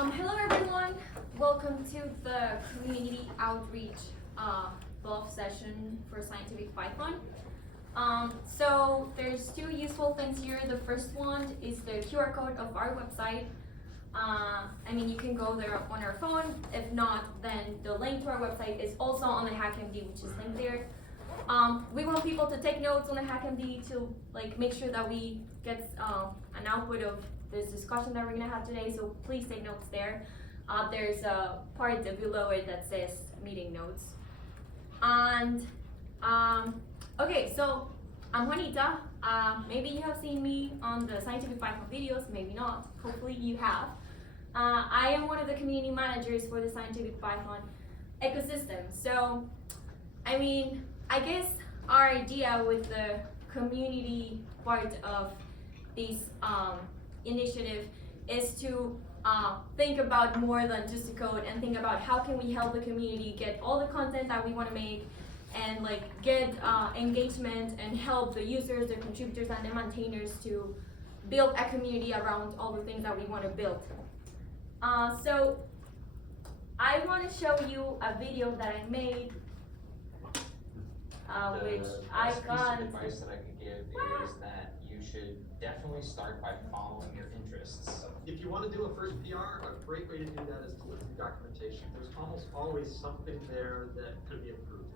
Hello everyone, welcome to the community outreach BOF session for Scientific Python. So there's two useful things here. The first one is the QR code of our website. You can go there on our phone. If not, then the link to our website is also on the HackMD, which is linked there. We want people to take notes on the HackMD to make sure that we get an output of this discussion that we're gonna have today, so please take notes there. There's a part below it that says meeting notes. And okay, so I'm Juanita. Maybe you have seen me on the Scientific Python videos, maybe not, hopefully you have. I am one of the community managers for the Scientific Python ecosystem. So, I guess our idea with the community part of this initiative is to think about more than just the code and think about how can we help the community get all the content that we want to make and get engagement and help the users, the contributors, and the maintainers to build a community around all the things that we want to build. So I want to show you a video that I made, which I got. The advice that I could give is that you should definitely start by following your interests. If you want to do a first PR, a great way to do that is to look through documentation. There's almost always something there that could be improved.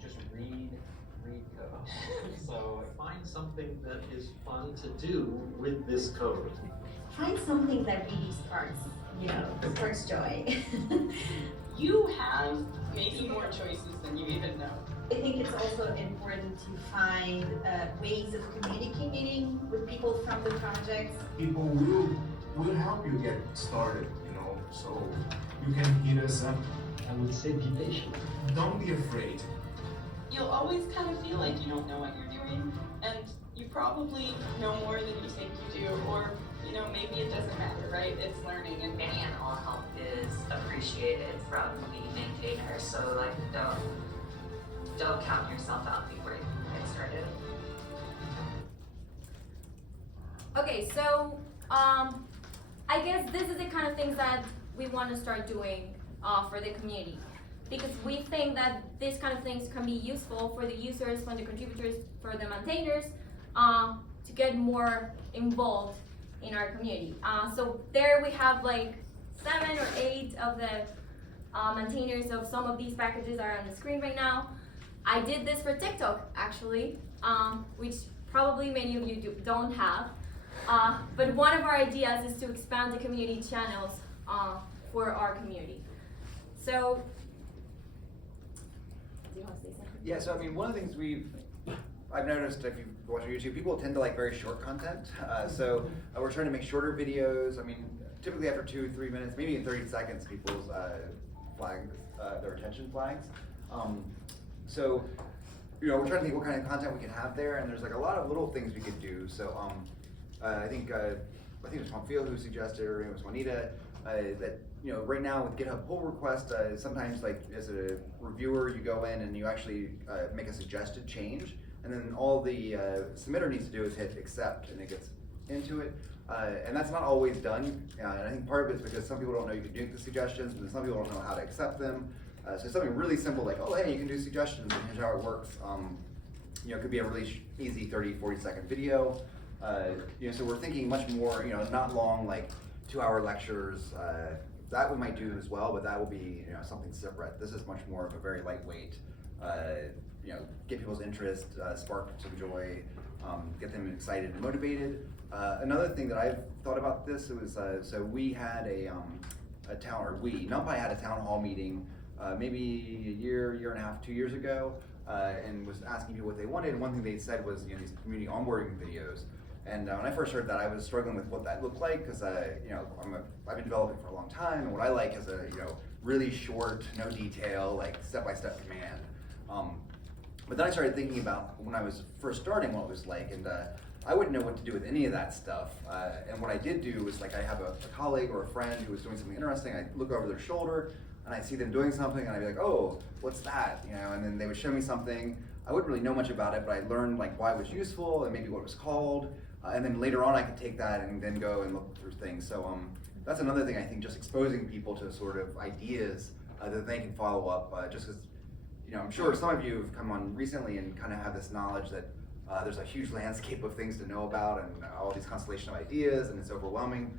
Just read code. So find something that is fun to do with this code. Find something that really sparks joy. You have maybe more choices than you even know. I think it's also important to find ways of communicating with people from the project. People will help you get started, so you can hit us up. I would say be patient. Don't be afraid. You'll always kind of feel like you don't know what you're doing, and you probably know more than you think you do, or maybe it doesn't matter, right? It's learning, and any and all help is appreciated from the maintainer, so don't count yourself out before you get started. Okay, so I guess this is the kind of things that we want to start doing for the community, because we think that these kind of things can be useful for the users, for the contributors, for the maintainers, to get more involved in our community. So there we have 7 or 8 of the maintainers of some of these packages are on the screen right now. I did this for TikTok actually, which probably many of you don't have. But one of our ideas is to expand the community channels for our community. So, do you want to say something? Yeah, so one of the things I've noticed if you watch YouTube, people tend to like very short content. So we're trying to make shorter videos. Typically after 2-3 minutes, maybe in 30 seconds, people's their attention flags. So we're trying to think what kind of content we can have there, and there's a lot of little things we could do. So I think it was Tom Field who suggested, or it was Juanita, that right now with GitHub pull request, sometimes as a reviewer you go in and you actually make a suggested change, and then all the submitter needs to do is hit accept, and it gets into it. And that's not always done, and I think part of it is because some people don't know you can do the suggestions, and some people don't know how to accept them. So something really simple like, oh hey, you can do suggestions, and here's how it works. It could be a really easy 30-40 second video. So we're thinking much more, not long 2-hour lectures. That we might do as well, but that will be something separate. This is much more of a very lightweight, get people's interest, spark some joy, get them excited and motivated. Another thing that I've thought about this was, so we had NumPy had a town hall meeting maybe a year and a half, 2 years ago, and was asking people what they wanted. And one thing they said was these community onboarding videos. And when I first heard that, I was struggling with what that looked like, because I've been developing for a long time, and what I like is a really short, no detail, step-by-step command. But then I started thinking about when I was first starting what it was like, and I wouldn't know what to do with any of that stuff. And what I did do was I have a colleague or a friend who was doing something interesting. I look over their shoulder and I see them doing something, and I'd be like, oh, what's that? And then they would show me something. I wouldn't really know much about it, but I learned why it was useful and maybe what it was called. And then later on I could take that and then go and look through things. So that's another thing I think, just exposing people to sort of ideas that they can follow up, just because, you know, I'm sure some of you have come on recently and kind of have this knowledge that there's a huge landscape of things to know about and all these constellation of ideas, and it's overwhelming.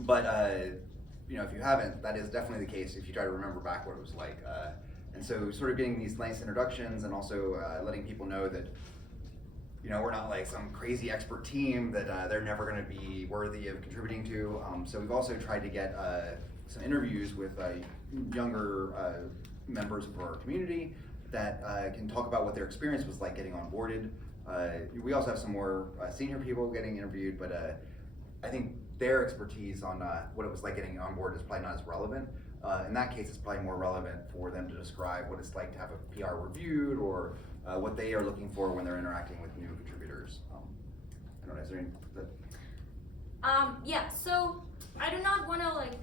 But you know, if you haven't, that is definitely the case if you try to remember back what it was like. And so sort of getting these nice introductions, and also letting people know that, you know, we're not like some crazy expert team that they're never going to be worthy of contributing to. So we've also tried to get some interviews with younger members of our community that can talk about what their experience was like getting onboarded. We also have some more senior people getting interviewed, but I think their expertise on what it was like getting on board is probably not as relevant. In that case, it's probably more relevant for them to describe what it's like to have a PR reviewed, or what they are looking for when they're interacting with new contributors. I don't know, is there any? Yeah, so I do not want to like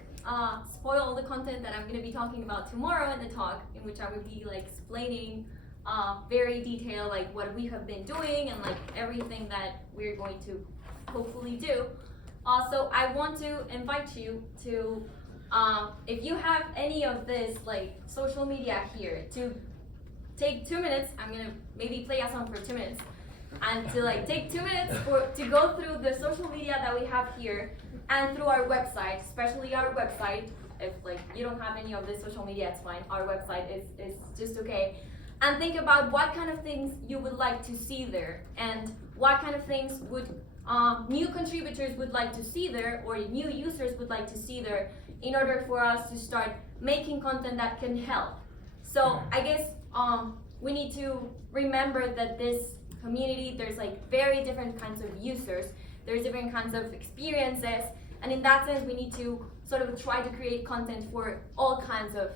spoil the content that I'm going to be talking about tomorrow in the talk, in which I will be like explaining very detailed like what we have been doing and like everything that we're going to hopefully do. Also, I want to invite you to, if you have any of this like social media here, to take 2 minutes. I'm gonna maybe play a song for 2 minutes, and to like take 2 minutes to go through the social media that we have here and through our website, especially our website. If like you don't have any of this social media, it's fine. Our website is just okay. And think about what kind of things you would like to see there, and what kind of things would new contributors would like to see there, or new users would like to see there, in order for us to start making content that can help. So I guess we need to remember that this community, there's like very different kinds of users, there's different kinds of experiences, and in that sense we need to sort of try to create content for all kinds of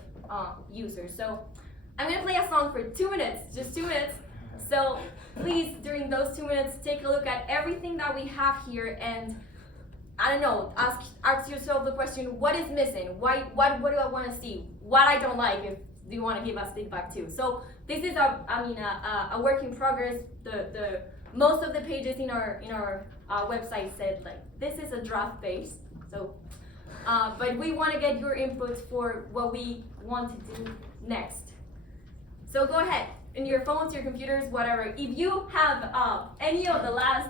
users. So I'm gonna play a song for 2 minutes, just 2 minutes. So please, during those 2 minutes, take a look at everything that we have here, and I don't know, ask yourself the question, what is missing? What do I want to see? What I don't like, if you want to give us feedback too. So this is a work in progress. The most of the pages in our website said like this is a draft page. So, but we want to get your input for what we want to do next. So go ahead, in your phones, your computers, whatever. If you have any of the last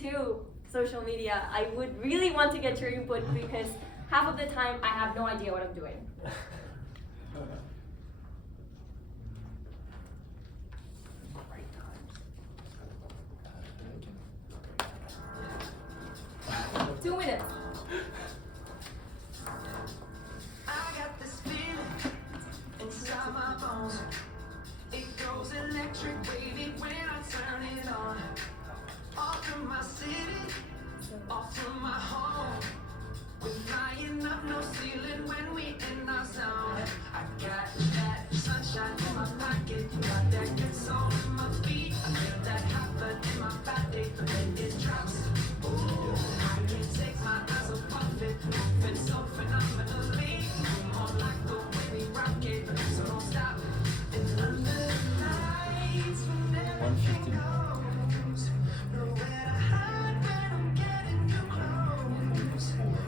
2 social media, I would really want to get your input, because half of the time I have no idea what I'm doing. Two minutes. I got this feeling inside my bones. It goes electric wavy when I turn it on. Off from my city, off from my home. We're flying up no ceiling when we in our zone. I got that sunshine in my pocket, got that good soul in my feet. I feel that hot blood in my body when it drops. Ooh, I can't take my eyes off it, moving so phenomenally. More like the way we rock it, so don't stop. And under the lights, when everything goes, nowhere to hide when I'm getting too close.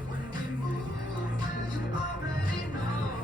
When we move, well, you already know.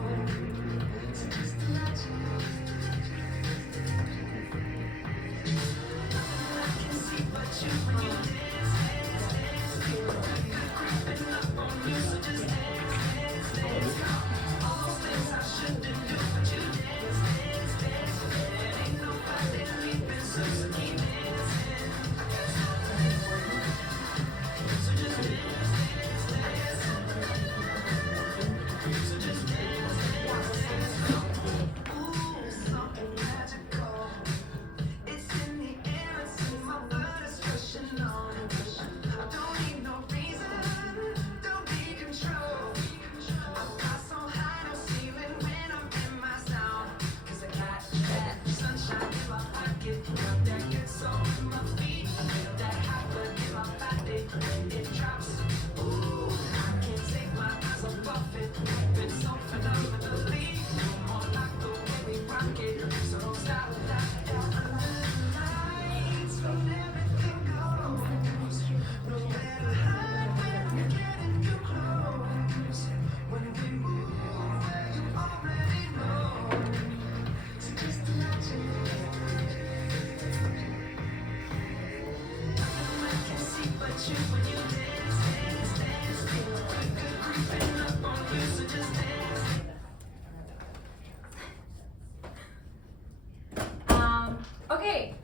Okay,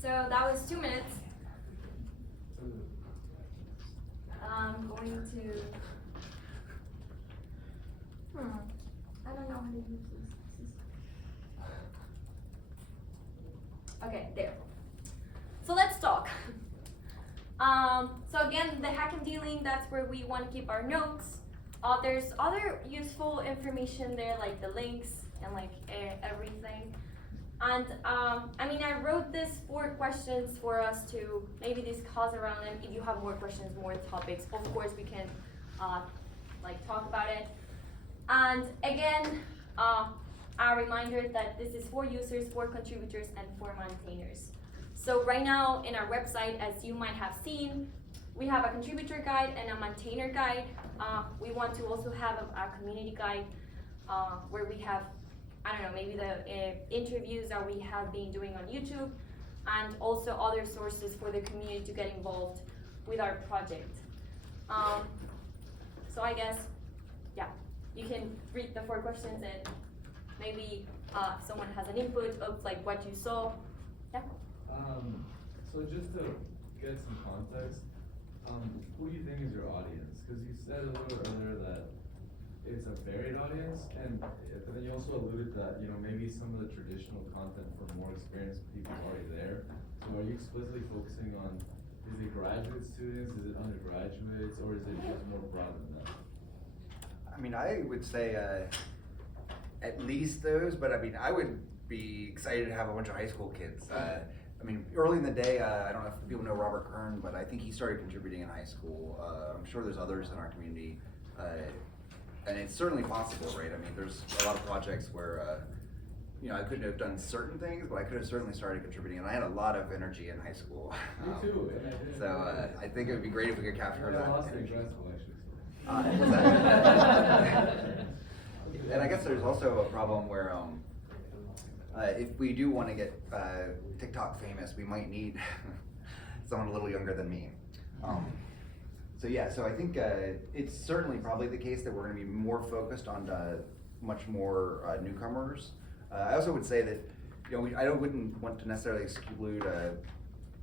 so that was 2 minutes. I'm going to. I don't know how to use this. Okay, there. So let's talk. So again, the hack and dealing, that's where we want to keep our notes. There's other useful information there, like the links and like everything. And I mean, I wrote this 4 questions for us to maybe discuss around them. If you have more questions, more topics, of course we can like talk about it. And again, a reminder that this is for users, for contributors, and for maintainers. So right now in our website, as you might have seen, we have a contributor guide and a maintainer guide. We want to also have a community guide where we have, I don't know, maybe the interviews that we have been doing on YouTube, and also other sources for the community to get involved with our project. So I guess, yeah, you can read the 4 questions and maybe someone has an input of like what you saw. Yeah. So just to get some context, who do you think is your audience? Because you said a little earlier that it's a varied audience, and then you also alluded that, you know, maybe some of the traditional content for more experienced people already there. So are you explicitly focusing on, is it graduate students, is it undergraduates, or is it just more broad than that? I mean, I would say at least those, but I mean, I would be excited to have a bunch of high school kids. I mean, early in the day, I don't know if people know Robert Kern, but I think he started contributing in high school. I'm sure there's others in our community. And it's certainly possible, right? I mean, there's a lot of projects where, you know, I couldn't have done certain things, but I could have certainly started contributing, and I had a lot of energy in high school. Me too. So I think it would be great if we could capture that. I lost in energy. grad school, actually. What's that? And I guess there's also a problem where if we do want to get TikTok famous, we might need someone a little younger than me. So yeah, so I think it's certainly probably the case that we're going to be more focused on much more newcomers. I also would say that, you know, I wouldn't want to necessarily exclude a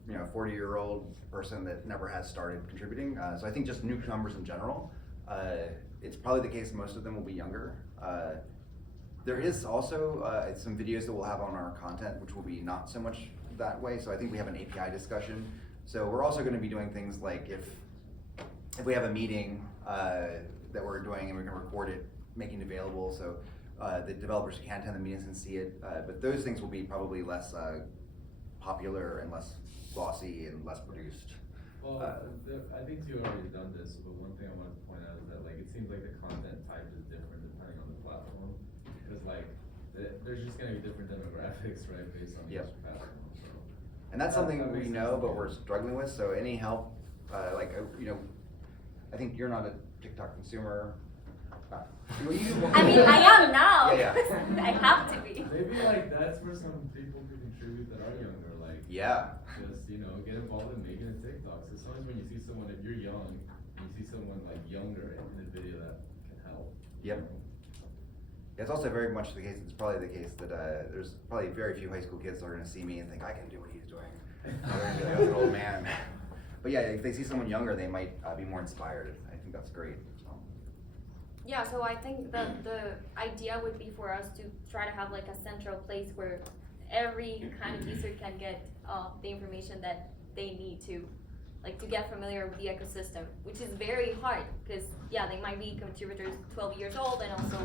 40-year-old person that never has started contributing. So I think just newcomers in general, it's probably the case most of them will be younger. There is also some videos that we'll have on our content, which will be not so much that way. So I think we have an API discussion. So we're also going to be doing things like if we have a meeting that we're doing and we're going to record it, making it available so the developers can attend the meetings and see it. But those things will be probably less popular and less glossy and less produced. Well, I think you've already done this, but one thing I wanted to point out is that, like, it seems like the content type is different depending on the platform. Because, like, there's just going to be different demographics, right, based on each platform. So. And that's something we know, but we're struggling with. So any help, I think you're not a TikTok consumer. I mean, I am now. Yeah. I have to be. Maybe like that's for some people who contribute that are younger, like just get involved in making a TikTok. So sometimes when you see someone, if you're young, you see someone like younger in the video that can help. Yep. It's also very much the case. It's probably the case that there's probably very few high school kids that are going to see me and think I can do what he's doing. They're going to be like, "That's an old man." But yeah, if they see someone younger, they might be more inspired. I think that's great. Yeah, so I think that the idea would be for us to try to have like a central place where every kind of user can get the information that they need to get familiar with the ecosystem, which is very hard because they might be contributors 12 years old and also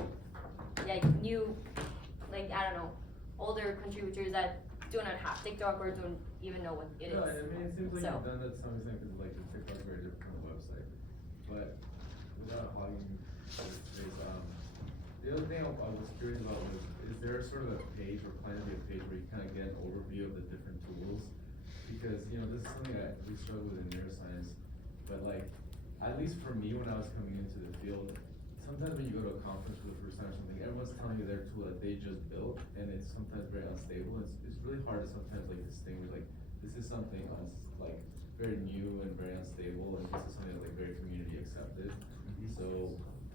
new, older contributors that do not have TikTok or don't even know what it is. No, I mean, it seems like you've done that to some extent because like the TikTok is very different from the website. But without hogging this space, the other thing I was curious about was, is there sort of a page or plan to be a page where you kind of get an overview of the different tools? Because, this is something that we struggle with in neuroscience, but like, at least for me when I was coming into the field, sometimes when you go to a conference for the first time or something, everyone's telling you their tool that they just built, and it's sometimes very unstable. It's really hard to sometimes like distinguish, like, this is something very new and very unstable, and this is something that's like very community accepted. So,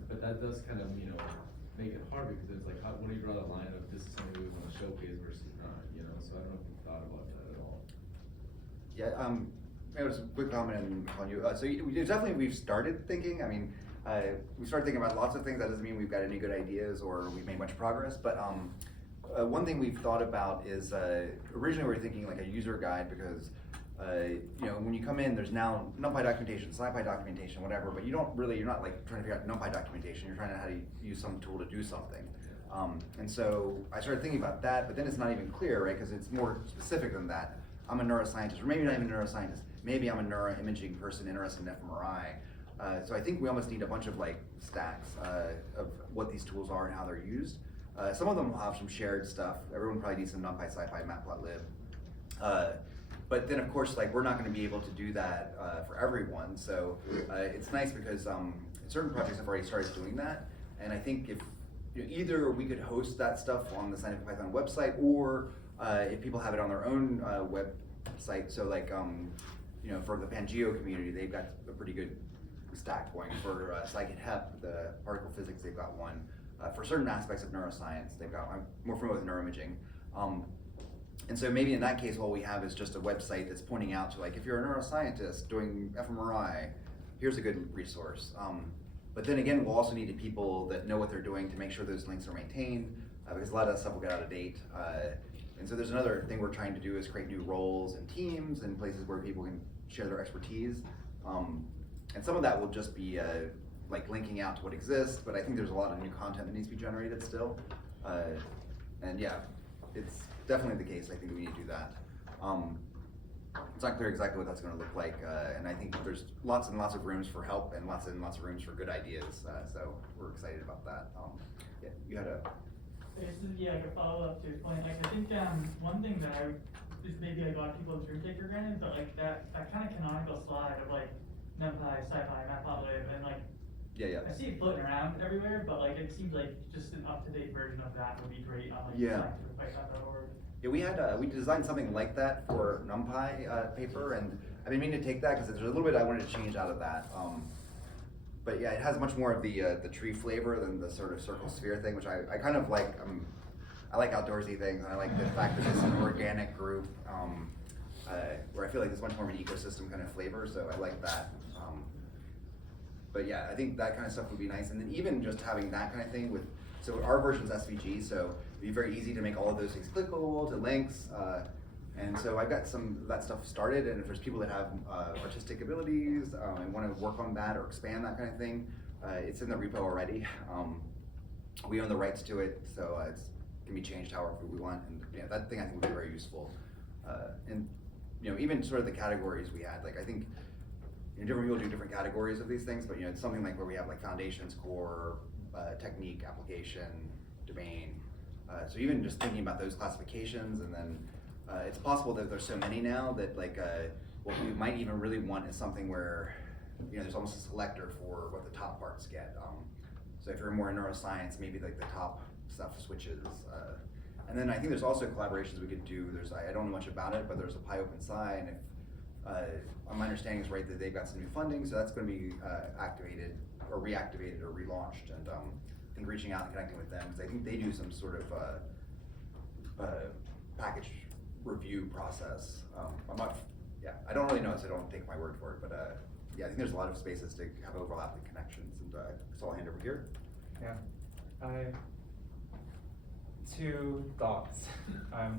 but that does kind of, make it hard because it's like, what do you draw the line of this is something we want to showcase versus not, you know? So I don't know if you thought about that at all. Yeah, it was a quick comment on you. We've started thinking. I mean, we started thinking about lots of things. That doesn't mean we've got any good ideas or we've made much progress. But one thing we've thought about is originally we were thinking like a user guide because when you come in, there's now NumPy documentation, SciPy documentation, whatever. But you're not like trying to figure out NumPy documentation. You're trying to know how to use some tool to do something. And so I started thinking about that, but then it's not even clear, right? Because it's more specific than that. I'm a neuroscientist, or maybe not even a neuroscientist. Maybe I'm a neuroimaging person interested in fMRI. So I think we almost need a bunch of like stacks of what these tools are and how they're used. Some of them will have some shared stuff. Everyone probably needs some NumPy, SciPy, Matplotlib. But then of course, like we're not going to be able to do that for everyone. So it's nice because certain projects have already started doing that. And I think if either we could host that stuff on the Scientific Python website, or if people have it on their own website. So like for the Pangeo community, they've got a pretty good stack going. For Psych and Hep, the particle physics, they've got one. For certain aspects of neuroscience, they've got. I'm more familiar with neuroimaging. And so maybe in that case, all we have is just a website that's pointing out to like, if you're a neuroscientist doing fMRI, here's a good resource. But then again, we'll also need people that know what they're doing to make sure those links are maintained, because a lot of that stuff will get out of date. And so there's another thing we're trying to do is create new roles and teams and places where people can share their expertise. And some of that will just be like linking out to what exists, but I think there's a lot of new content that needs to be generated still. And yeah, it's definitely the case. I think we need to do that. It's not clear exactly what that's going to look like, and I think there's lots and lots of rooms for help and lots of rooms for good ideas. So we're excited about that. Yeah, you had a. This is like a follow-up to your point. Like I think one thing that is maybe like a lot of people dream take for granted, but like that kind of canonical slide of like NumPy, SciPy, Matplotlib, and like I see it floating around everywhere, but like it seems like just an up-to-date version of that would be great on like scientificpython.org. Yeah, we designed something like that for NumPy paper, and I've been meaning to take that because there's a little bit I wanted to change out of that. But yeah, it has much more of the tree flavor than the sort of circle sphere thing, which I kind of like. I like outdoorsy things, and I like the fact that it's an organic group where I feel like there's much more of an ecosystem kind of flavor. So I like that. But yeah, I think that kind of stuff would be nice, and then even just having that kind of thing with. So our version's SVG, so it'd be very easy to make all of those things clickable to links. And so I've got some of that stuff started, and if there's people that have artistic abilities and want to work on that or expand that kind of thing, it's in the repo already. We own the rights to it, so it can be changed however we want, and that thing I think would be very useful. And even sort of the categories we had, like I think different people do different categories of these things, but it's something like where we have like foundations, core, technique, application, domain. So even just thinking about those classifications, and then it's possible that there's so many now that like what we might even really want is something where there's almost a selector for what the top parts get. So if you're more in neuroscience, maybe like the top stuff switches. And then I think there's also collaborations we could do. I don't know much about it, but there's a PyOpenSci, and if my understanding is right that they've got some new funding, so that's going to be activated or reactivated or relaunched. And I think reaching out and connecting with them, because I think they do some sort of package review process. I don't really know, so don't take my word for it, but I think there's a lot of spaces to have overlapping connections, and so I'll hand over here. Yeah, two thoughts.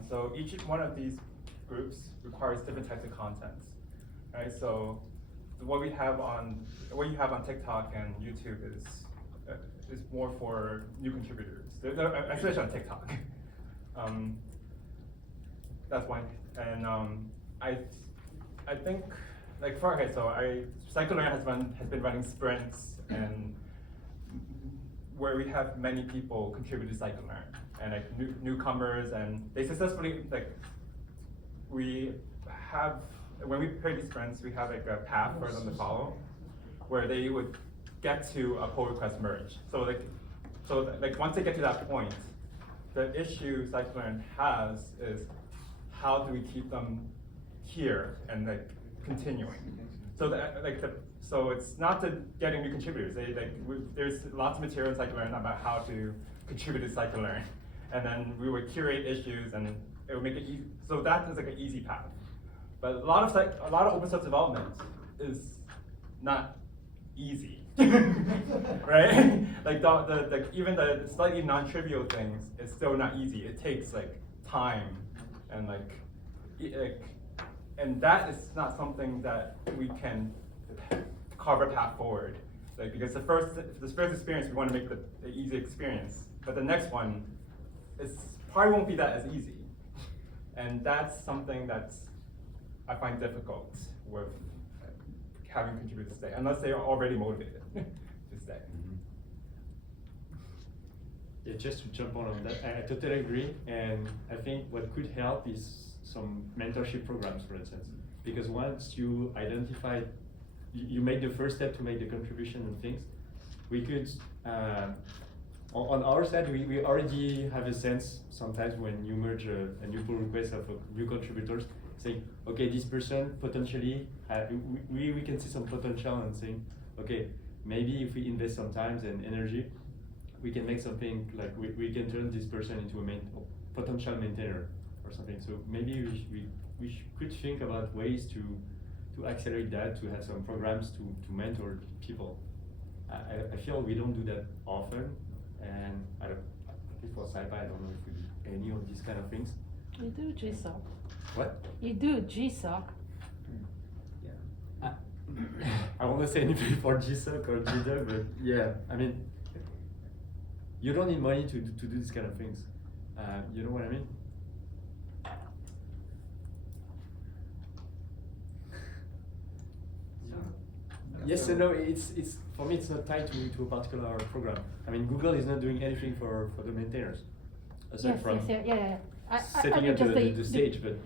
So each one of these groups requires different types of contents, right? So what you have on TikTok and YouTube is more for new contributors, especially on TikTok. That's one, and I think like Scikit-learn has been running sprints, and where we have many people contribute to Scikit-learn, and like newcomers, and they successfully when we prepare these sprints, we have like a path for them to follow, where they would get to a pull request merge. So once they get to that point, the issue Scikit-learn has is how do we keep them here and like continuing? So So it's not to getting new contributors. There's lots of material in Scikit-learn about how to contribute to Scikit-learn. And then we would curate issues and it would make it easy. So that is like an easy path. But a lot of open source development is not easy, right? Like even the slightly non-trivial things is still not easy. It takes like time and and that is not something that we can carve a path forward. Like because the first experience we want to make the easy experience, but the next one probably won't be that as easy, and that's something that's I find difficult with having contributors stay, unless they are already motivated to stay. Yeah, just to jump on that, I totally agree, and I think what could help is some mentorship programs, for instance, because once you identify, you make the first step to make the contribution and things, we could, on our side, we already have a sense sometimes when you merge a new pull request of new contributors, saying, okay, this person potentially, we can see some potential and saying, okay, maybe if we invest some time and energy, we can make something like we can turn this person into a potential maintainer or something. So maybe we could think about ways to accelerate that, to have some programs to mentor people. I feel we don't do that often, and at least for SciPy, I don't know if we do any of these kind of things. You do GSOC. What? You do GSOC. Yeah. I won't say anything for GSOC or GDOC, but yeah, I mean, you don't need money to do these kind of things. You know what I mean? Yes and no. It's for me. It's not tied to a particular program. I mean, Google is not doing anything for the maintainers, aside from setting up the stage. But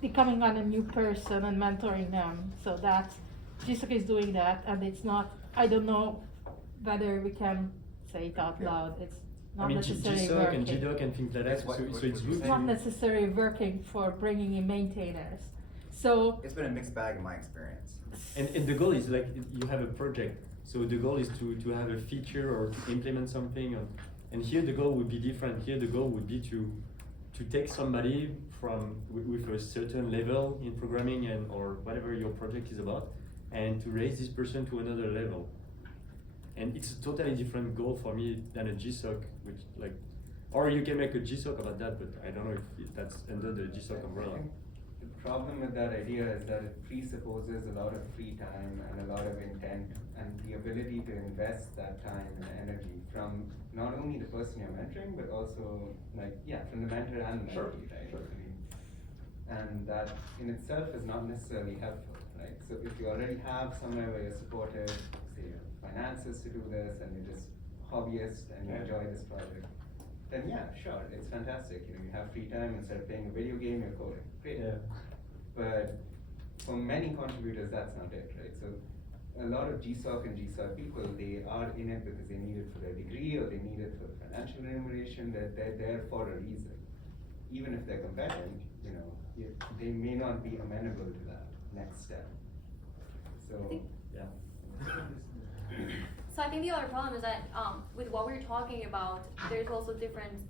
they coming on a new person and mentoring them. So that GSOC is doing that, and it's not. I don't know whether we can say it out loud. It's not necessarily GSOC working. and GDOC and things like that. So it's good. It's not necessarily working for bringing in maintainers. So it's been a mixed bag in my experience. And the goal is like you have a project, so the goal is to have a feature or to implement something, and here the goal would be different. Here the goal would be to take somebody with a certain level in programming and or whatever your project is about, and to raise this person to another level. And it's a totally different goal for me than a GSOC, which or you can make a GSOC about that, but I don't know if that's under the GSOC umbrella. The problem with that idea is that it presupposes a lot of free time and a lot of intent and the ability to invest that time and energy from not only the person you're mentoring, but also from the mentor and the mentee, right? Sure. And that in itself is not necessarily helpful, right? So if you already have somewhere where you're supported, say your finances to do this, and you're just hobbyist and you enjoy this project, then yeah, sure, it's fantastic. You have free time. Instead of playing a video game, you're coding. Great. Yeah. But for many contributors, that's not it, right? So a lot of GSOC and GSOC people, they are in it because they need it for their degree or they need it for financial remuneration. They're there for a reason. Even if they're competent, they may not be amenable to that next step. So yeah. So I think the other problem is that with what we're talking about, there's also a different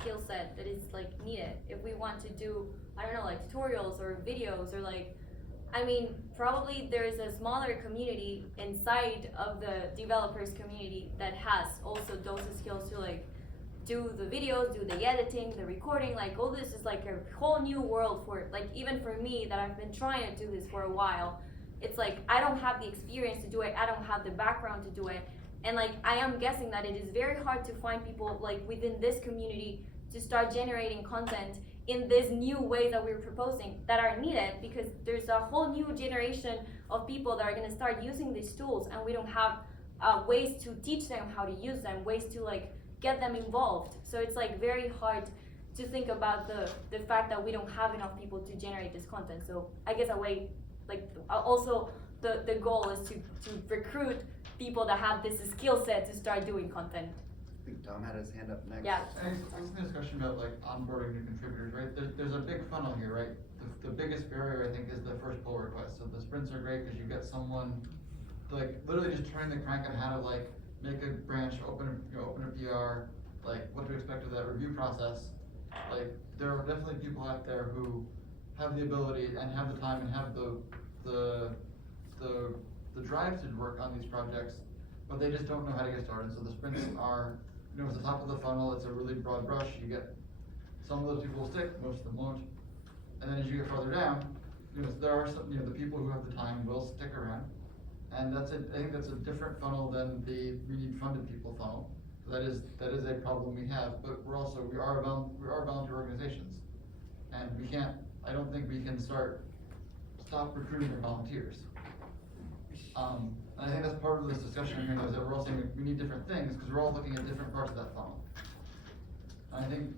skill set that is needed. If we want to do, I don't know, tutorials or videos or probably there's a smaller community inside of the developers community that has also those skills to do the videos, do the editing, the recording, all this is a whole new world for even for me that I've been trying to do this for a while. It's I don't have the experience to do it, I don't have the background to do it, and I am guessing that it is very hard to find people within this community to start generating content in these new ways that we're proposing that are needed, because there's a whole new generation of people that are going to start using these tools, and we don't have ways to teach them how to use them, ways to get them involved. So it's very hard to think about the fact that we don't have enough people to generate this content. So I guess a way also the goal is to recruit people that have this skill set to start doing content. I think Tom had his hand up next. Yeah. Asking this question about onboarding new contributors, right? There's a big funnel here, right? The biggest barrier I think is the first pull request. So the sprints are great because you get someone like literally just trying to crank on how to like make a branch, open a PR, like what to expect of that review process. Like there are definitely people out there who have the ability and have the time and have the drive to work on these projects, but they just don't know how to get started. So the sprints are, at the top of the funnel, it's a really broad brush. You get some of those people will stick, most of them won't. And then as you get farther down, there are some, the people who have the time will stick around. And that's I think that's a different funnel than the we need funded people funnel. That is a problem we have, but we are volunteer organizations, and I don't think we can stop recruiting our volunteers. And I think that's part of this discussion here, is that we're all saying we need different things because we're all looking at different parts of that funnel. And I think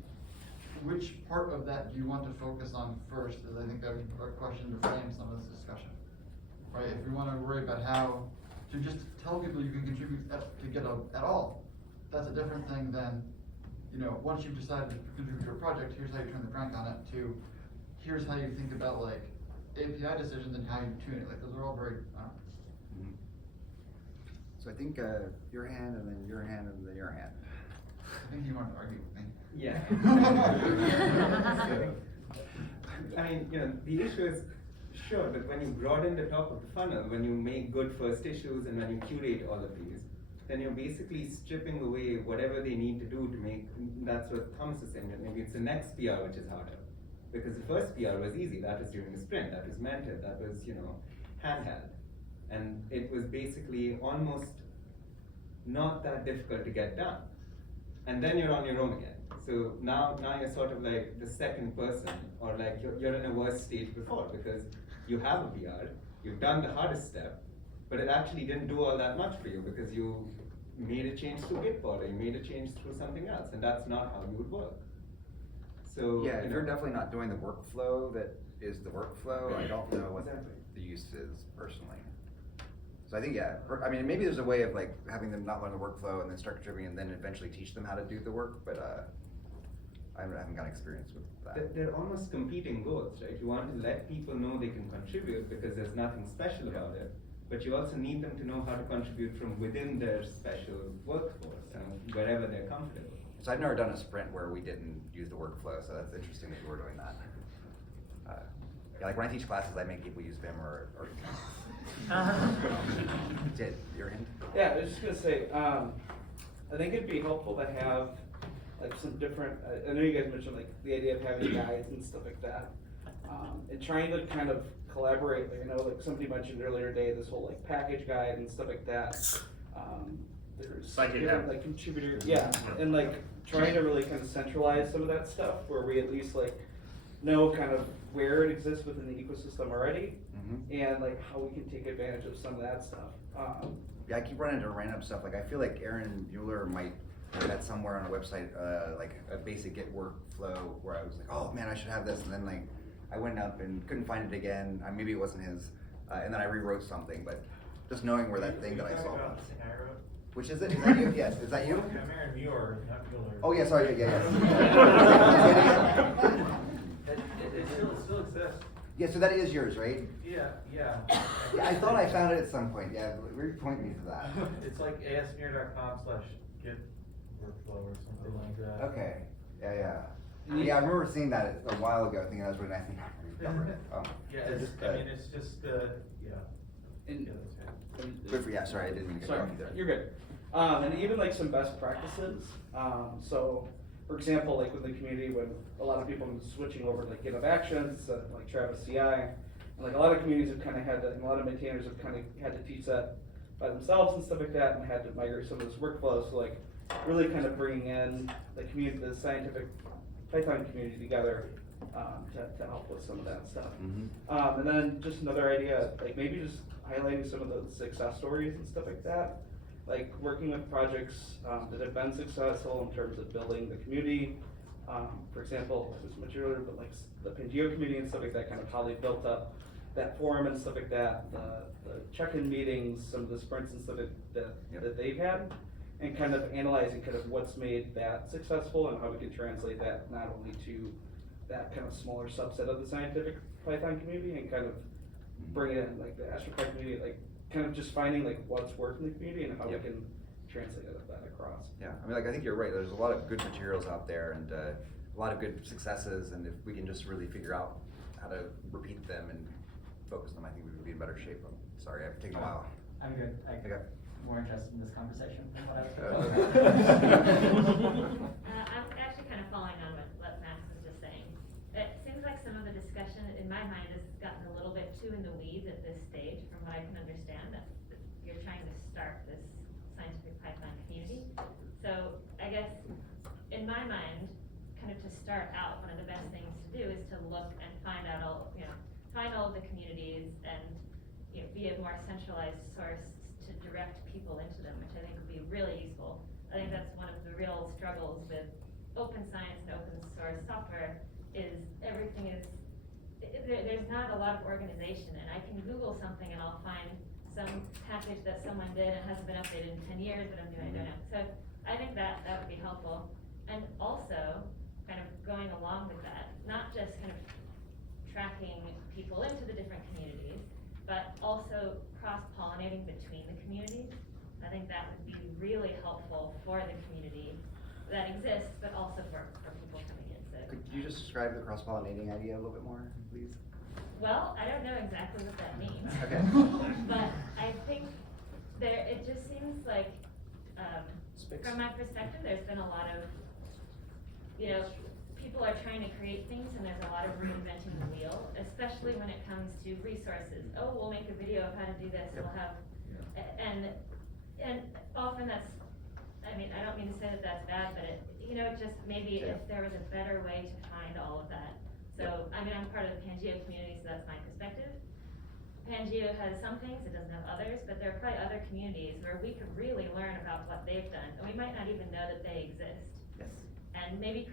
which part of that do you want to focus on first is I think a question to frame some of this discussion. Right? If we want to worry about how to just tell people you can contribute to get at all, that's a different thing than, once you've decided to contribute to a project, here's how you turn the crank on it, to here's how you think about like API decisions and how you tune it. Like those are all very, So I think your hand and then your hand and then your hand. I think you want to argue with me. Yeah. So, I mean, the issue is, sure, but when you broaden the top of the funnel, when you make good first issues and when you curate all of these, then you're basically stripping away whatever they need to do to make, that's what Thomas is saying, that maybe it's the next PR which is harder. Because the first PR was easy, that was during the sprint, that was mentored, that was, handheld. And it was basically almost not that difficult to get done. And then you're on your own again. So now you're sort of like the second person, or like you're in a worse state before, because you have a PR, you've done the hardest step, but it actually didn't do all that much for you because you made a change through Gitbot, or you made a change through something else, and that's not how you would work. So yeah, if you're definitely not doing the workflow that is the workflow, I don't know what the use is personally. So I think, maybe there's a way of like having them not learn the workflow and then start contributing and then eventually teach them how to do the work, but I haven't got experience with that. They're almost competing goals, right? You want to let people know they can contribute because there's nothing special about it, but you also need them to know how to contribute from within their special workforce and wherever they're comfortable. So I've never done a sprint where we didn't use the workflow, so that's interesting that you were doing that. Like when I teach classes, I make people use Vim or Did your hand? Yeah, I was just gonna say, I think it'd be helpful to have like some different, I know you guys mentioned like the idea of having guides and stuff like that. And trying to kind of collaborate, like somebody mentioned earlier today, this whole like package guide and stuff like that. There's different, like contributor, and like trying to really kind of centralize some of that stuff where we at least like know kind of where it exists within the ecosystem already, and like how we can take advantage of some of that stuff. I keep running into random stuff. Like I feel like Aaron Mueller might have that somewhere on a website, like a basic Git workflow where I was like, oh man, I should have this, and then like I went up and couldn't find it again. Maybe it wasn't his, and then I rewrote something. But just knowing where that thing that I saw was. Which is it? Is that you? Yes. Is that you? I'm Aaron Mueller, not Mueller. Oh yeah, sorry. Yeah. It still exists. Yeah, so that is yours, right? Yeah. Yeah, I thought I found it at some point. Yeah, point me to that. It's like asmir.com/git workflow or something like that. Okay. Yeah, I remember seeing that a while ago, thinking that was really nice. It's just sorry, I didn't mean to Sorry, go either. you're good. And even like some best practices. So, for example, like with the community, when a lot of people are switching over to like GitHub Actions, like Travis CI, and like a lot of communities have kind of had to, and a lot of maintainers have kind of had to teach that by themselves and stuff like that, and had to migrate some of this workflow. So like really kind of bringing in the community, the scientific Python community together to help with some of that stuff. And then just another idea, like maybe just highlighting some of the success stories and stuff like that. Like working with projects that have been successful in terms of building the community. For example, it was much earlier, but like the Pangeo community and stuff like that, kind of how they built up that forum and stuff like that, the check-in meetings, some of the sprints and stuff that they've had, and kind of analyzing kind of what's made that successful and how we can translate that not only to that kind of smaller subset of the scientific Python community and kind of bring it in, like the AstroPy community, like kind of just finding like what's worked in the community and how Yep. we can translate that across. Yeah, I mean, like, I think you're right, there's a lot of good materials out there and a lot of good successes, and if we can just really figure out how to repeat them and focus them, I think we would be in better shape. I'm sorry, I've taken a while. I'm good. I'm Okay. more interested in this conversation than what I was. I'm actually kind of following on what Max was just saying. It seems like some of the discussion in my mind has gotten a little bit too in the weeds at this stage, from what I can understand, that you're trying to start this scientific Python community. So I guess, in my mind, kind of to start out, one of the best things to do is to look and find all of the communities and, be a more centralized source to direct people into them, which I think would be really useful. I think that's one of the real struggles with open science and open source software is everything is, there's not a lot of organization, and I can Google something and I'll find some package that someone did and hasn't been updated in 10 years, but I don't know. So I think that would be helpful. And also, kind of going along with that, not just kind of tracking people into the different communities, but also cross-pollinating between the communities. I think that would be really helpful for the community that exists, but also for people coming in. So, Could you just describe the cross-pollinating idea a little bit more, please? well, I don't know exactly what that means. Okay. But I think it just seems like, from my perspective, there's been a lot of, people are trying to create things and there's a lot of reinventing the wheel, especially when it comes to resources. Oh, we'll make a video of how to do this, we'll have, and often that's, I don't mean to say that that's bad, but it just maybe if there was a better way to find all of that. So, I'm part of the Pangeo community, so that's my perspective. Pangeo has some things, it doesn't have others, but there are probably other communities where we could really learn about what they've done, and we might not even know that they exist. Yes. And maybe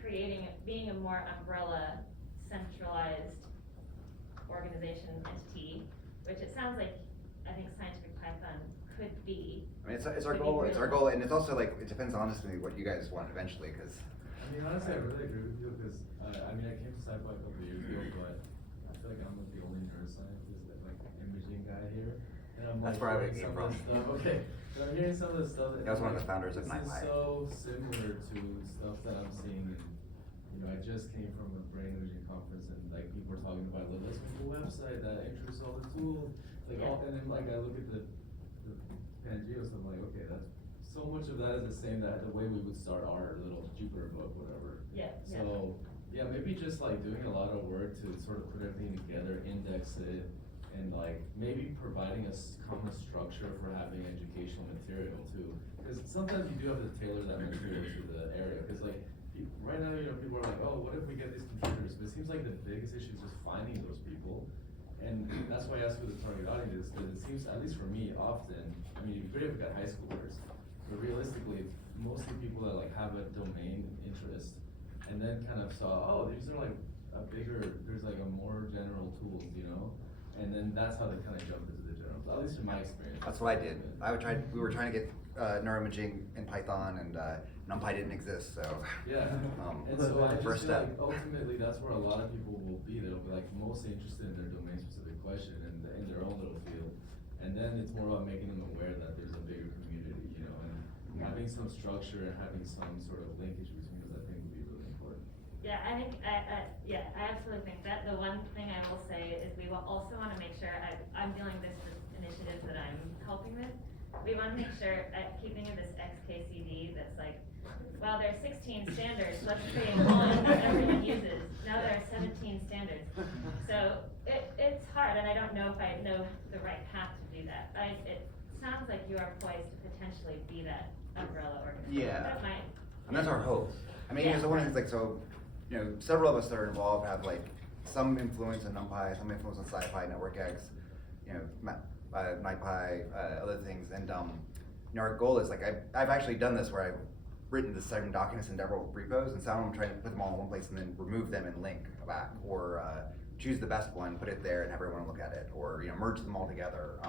being a more umbrella, centralized organization entity, which it sounds like, I think scientific Python could be. I mean, it's our goal, and it's also like, it depends honestly what you guys want eventually, because. Honestly, I really agree with you, because, I came to SciPy a couple of years ago, but I feel like I'm like the only neuroscientist, like imaging guy here. And I'm That's like, where I hearing came some of from. the stuff, okay, so I'm hearing some of the stuff that. I was one of the founders of This NiPi. is so similar to stuff that I'm seeing, and, I just came from a brain imaging conference, and like people were talking about, let's make a website that introduces all the tools, and then like I look at the Pangeo, so I'm like, okay, that's, so much of that is the same that the way we would start our little Jupyter book, whatever. So, yeah, maybe just like doing a lot of work to sort of put everything together, index it, and like maybe providing a common structure for having educational material too. Because sometimes you do have to tailor that material to the area. Because like right now, people are like, oh, what if we get these contributors? But it seems like the biggest issue is just finding those people. And that's why I asked who the target audience is, because it seems, at least for me, often, it'd be great if we got high schoolers, but realistically, it's mostly people that like have a domain interest, and then kind of saw, oh, these are like there's like a more general tools, and then that's how they kind of jumped into the general, at least in my experience. That's what I did. We were trying to get neuroimaging in Python, and NumPy didn't exist, so. Yeah, and so I just first feel step. like ultimately that's where a lot of people will be. They'll be like mostly interested in their domain-specific question and in their own little field, and then it's more about making them aware that there's a bigger community, and having some structure and having some sort of linkage between those, I think would be really important. Yeah, I think, I absolutely think that. The one thing I will say is we will also want to make sure, I'm dealing with this initiative that I'm helping with. We want to make sure, keeping in this XKCD that's like, well, there are 16 standards, let's create one that everyone uses. Now there are 17 standards. So it's hard, and I don't know if I know the right path to do that. It sounds like you are poised to potentially be that umbrella organization. Yeah. That might. And that's our hope. So one of the things, like, so, several of us that are involved have like some influence in NumPy, some influence on SciPy, NetworkX, NiPi, other things, and our goal is like I've actually done this where I've written the 7 documents in several repos, and some I'm trying to put them all in one place and then remove them and link back, or choose the best one, put it there, and have everyone look at it, or merge them all together.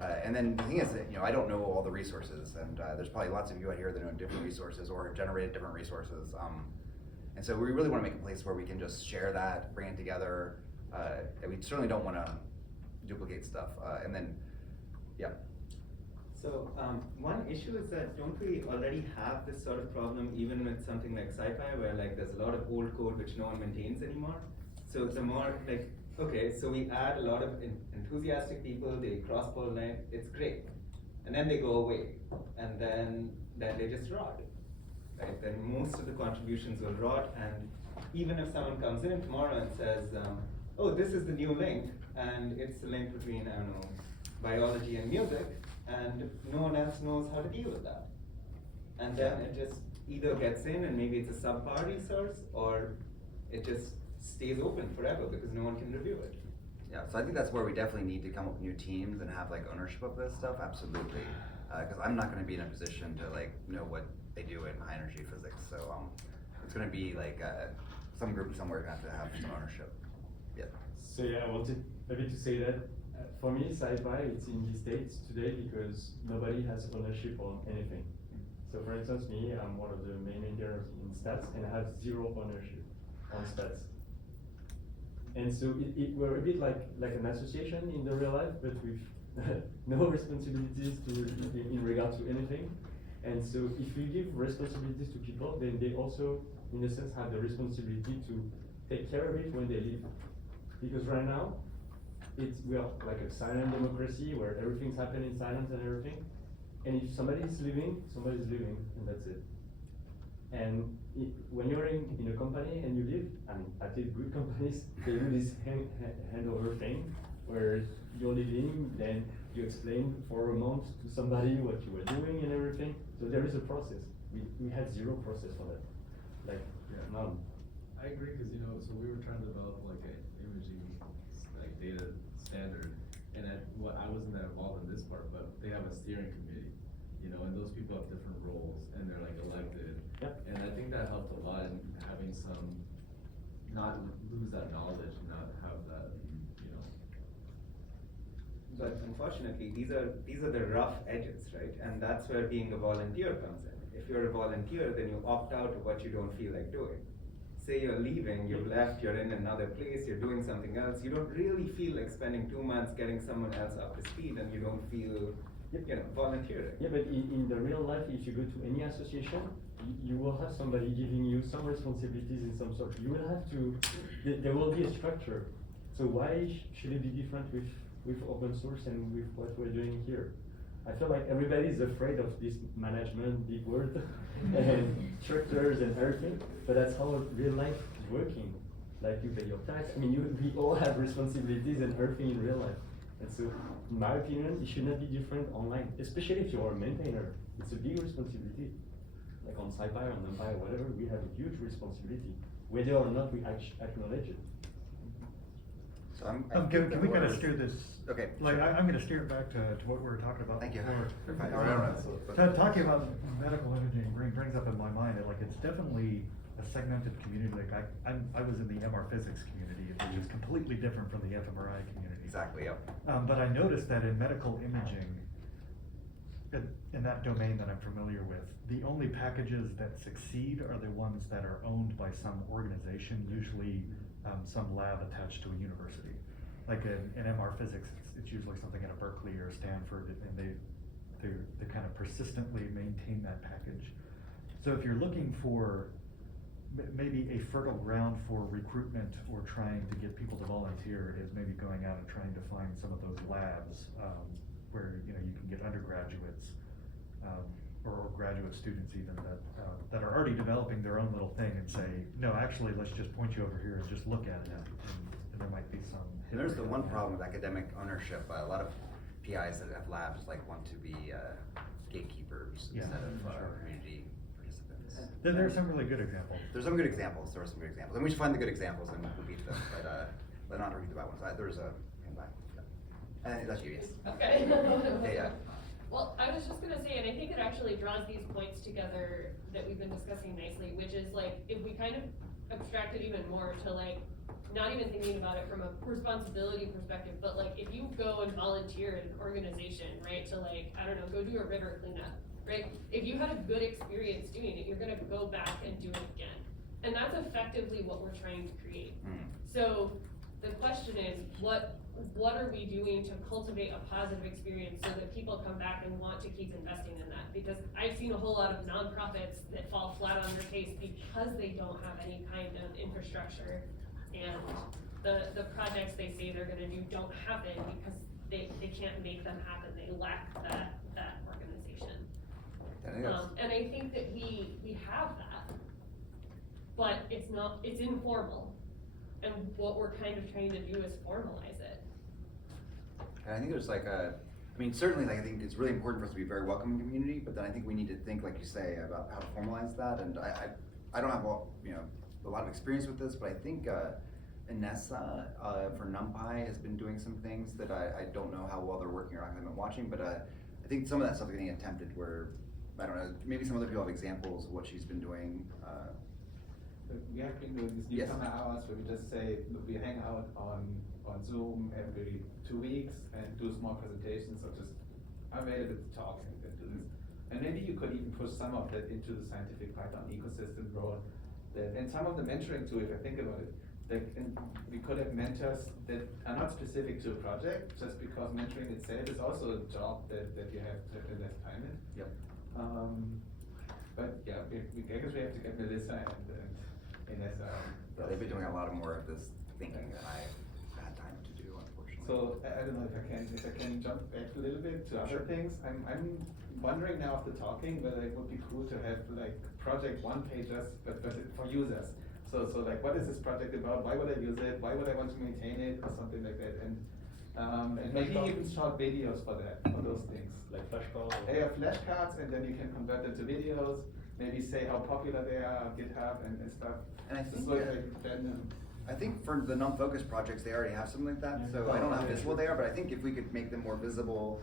And then the thing is that I don't know all the resources, and there's probably lots of you out here that know different resources or have generated different resources. And so we really want to make a place where we can just share that, bring it together. And we certainly don't want to duplicate stuff. And then Yeah. So one issue is that don't we already have this sort of problem even with something like SciPy, where like there's a lot of old code which no one maintains anymore? So the more like, okay, so we add a lot of enthusiastic people, they cross-pollinate, it's great. And then they go away, and then they just rot, right? Then most of the contributions will rot, and even if someone comes in tomorrow and says, oh, this is the new link, and it's the link between, I don't know, biology and music, and no one else knows how to deal with that. And then it just either gets in and maybe it's a subpar resource, or it just stays open forever because no one can review it. Yeah, so I think that's where we definitely need to come up with new teams and have like ownership of this stuff, absolutely. Because I'm not gonna be in a position to like know what they do in high energy physics, so it's gonna be like some group somewhere gonna have to have some ownership. Yeah. So yeah, I wanted maybe to say that for me, SciPy, it's in these states today because nobody has ownership on anything. So for instance, me, I'm one of the main maintainers in stats, and I have zero ownership on stats. And so we're a bit like an association in the real life, but with no responsibilities in regard to anything. And so if we give responsibilities to people, then they also, in a sense, have the responsibility to take care of it when they leave. Because right now, we are like a silent democracy where everything's happening in silence and everything. And if somebody's leaving, and that's it. And when you're in a company and you leave, I mean, at least good companies, they do this handover thing where you're leaving, then you explain for a month to somebody what you were doing and everything. So there is a process. We had zero process for that. Like, none. I agree, because so we were trying to develop like an imaging like data standard, and I wasn't that involved in this part, but they have a steering committee, and those people have different roles, and they're like elected. Yep. And I think that helped a lot in having some, not lose that knowledge, and not have that, But unfortunately, these are the rough edges, right? And that's where being a volunteer comes in. If you're a volunteer, then you opt out of what you don't feel like doing. Say you're leaving, you've left, you're in another place, you're doing something else, you don't really feel like spending 2 months getting someone else up to speed, and you don't feel, volunteering. Yeah, but in the real life, if you go to any association, you will have somebody giving you some responsibilities in some sort. You will have to, there will be a structure. So why should it be different with open source and with what we're doing here? I feel like everybody is afraid of this management, big word, and structures and everything, but that's how real life is working. Like you pay your tax, I mean, we all have responsibilities and everything in real life. And so, in my opinion, it should not be different online, especially if you're a maintainer. It's a big responsibility. Like on SciPy or NumPy or whatever, we have a huge responsibility, whether or not we acknowledge it. So can we kind of steer this? Okay. Like, I'm going to steer it back to what we were talking about Thank you. before. Talking about medical imaging brings up in my mind that like it's definitely a segmented community. Like I was in the MR physics community, which is completely different from the fMRI community. Exactly. Yep. But I noticed that in medical imaging, in that domain that I'm familiar with, the only packages that succeed are the ones that are owned by some organization, usually some lab attached to a university. Like in MR physics, it's usually something at a Berkeley or Stanford, and they kind of persistently maintain that package. So if you're looking for maybe a fertile ground for recruitment or trying to get people to volunteer, is maybe going out and trying to find some of those labs where you can get undergraduates or graduate students even that are already developing their own little thing and say, no, actually, let's just point you over here and just look at it, and there might be some. And there's the one problem with academic ownership. A lot of PIs that have labs want to be gatekeepers instead of community participants. There are some really good examples. There's some good examples. There are some good examples, and we should find the good examples and repeat them, but not repeat the bad ones. There's a and that's you, yes. Okay. Yeah. Well, I was just gonna say, and I think it actually draws these points together that we've been discussing nicely, which is like, if we kind of abstract it even more to like, not even thinking about it from a responsibility perspective, but like, if you go and volunteer in an organization, right, to like, I don't know, go do a river cleanup, right? If you had a good experience doing it, you're gonna go back and do it again. And that's effectively what we're trying to create. So the question is, what are we doing to cultivate a positive experience so that people come back and want to keep investing in that? Because I've seen a whole lot of nonprofits that fall flat on their face because they don't have any kind of infrastructure, and the projects they say they're gonna do don't happen because they can't make them happen. They lack that organization. And I think that we have that, but it's informal. And what we're kind of trying to do is formalize it. And I think there's like I mean, certainly, like, I think it's really important for us to be a very welcoming community, but then I think we need to think, like you say, about how to formalize that. And I don't have a lot of experience with this, but I think Inessa for NumPy has been doing some things that I don't know how well they're working or I haven't been watching, but I think some of that stuff is getting attempted where, I don't know, maybe some other people have examples of what she's been doing. We have been doing these newcomer hours where we just say, we hang out on Zoom every 2 weeks and do small presentations or just available to talk and do this. And maybe you could even push some of that into the scientific Python ecosystem role. And some of the mentoring too, if I think about it, we could have mentors that are not specific to a project, just because mentoring itself is also a job that you have to invest time in. Yep. But yeah, I guess we have to get Melissa and Inessa. Yeah, they've been doing a lot more of this thinking than I've had time to do, unfortunately. So I don't know if I can jump back a little bit to other things. I'm wondering now after talking whether it would be cool to have like project one pages, but for users. So like, what is this project about? Why would I use it? Why would I want to maintain it, or something like that? And maybe even short videos for those things. Like flashcards? Yeah, flashcards, and then you can convert them to videos. Maybe say how popular they are on GitHub and stuff. And I think, I I think for the non-focused projects, they already have something like that. So I don't know how visible they are, but I think if we could make them more visible,